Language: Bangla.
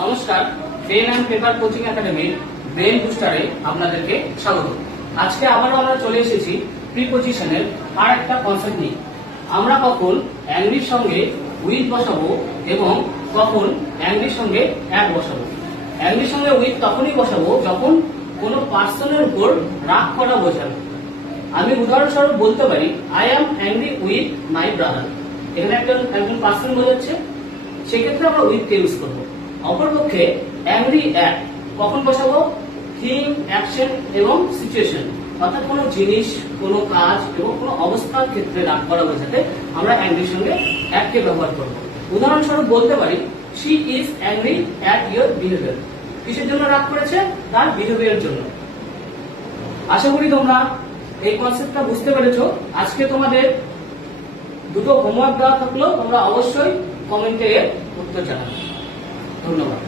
নমস্কার, পেন অ্যান্ড পেপার কোচিং একাডেমির ব্রেন বুস্টারে আপনাদেরকে স্বাগত। আজকে আবারও আমরা চলে এসেছি প্রিপজিশনের আর একটা কনসেপ্ট নিয়ে। আমরা কখন অ্যাংরির সঙ্গে উইথ বসাবো এবং কখন অ্যাংরির সঙ্গে অ্যাট বসাবো। অ্যাংরির সঙ্গে উইথ তখনই বসাবো যখন কোনো পার্সনের উপর রাগ করা বোঝাবে। আমি উদাহরণস্বরূপ বলতে পারি I am angry with my brother. এখানে একজন পার্সন বোঝাচ্ছে, সেক্ষেত্রে আমরা উইথ কে ইউজ করবো। অপরপক্ষে অ্যাংরি অ্যাট কখন বসাবো? থিং, অ্যাকশন এবং সিচুয়েশন, অর্থাৎ কোনো জিনিস, কোনো কাজ এবং কোনো অবস্থার ক্ষেত্রে রাগ করা বোঝাতে আমরা অ্যাংরির সঙ্গে অ্যাট কে ব্যবহার করবো। উদাহরণস্বরূপ বলতে পারি she is angry at your behaviour. কিসের জন্য রাগ করেছে? তার বিহেভিয়ারের জন্য। আশা করি তোমরা এই কনসেপ্টটা বুঝতে পেরেছো। আজকে তোমাদের দুটো হোমওয়ার্ক দেওয়া থাকলো, তোমরা অবশ্যই কমেন্টে এর উত্তর জানাবে। ধন্যবাদ।